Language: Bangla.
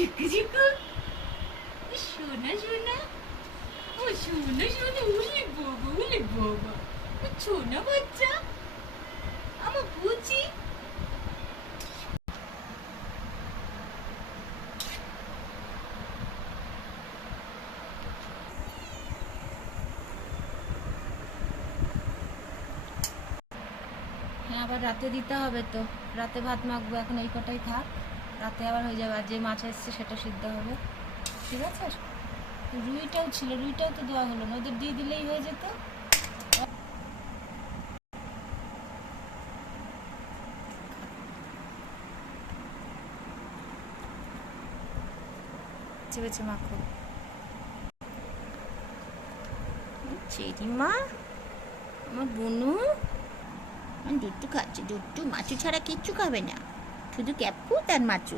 ঝিকু ঝিকু সোনা সোনা ও সোনা সোনা উলি বাবা ও সোনা বাচ্চা আমার বুঝি হ্যাঁ আবার রাতে দিতে হবে তো রাতে ভাত মাখবো এখন এই কটাই থাক রাতে আবার হয়ে যাবে আর যে মাছ এসছে সেটা সিদ্ধ হবে ঠিক আছে রুইটাও ছিল রুইটাও তো দেওয়া হলো না ওদের দিয়ে দিলেই হয়ে যেত বেছে মাখো চেরিমা আমার বনু দুট্টু খাচ্ছে দুট্টু মাছু ছাড়া কিচ্ছু খাবে না শুধু ক্যাপু তার মাছু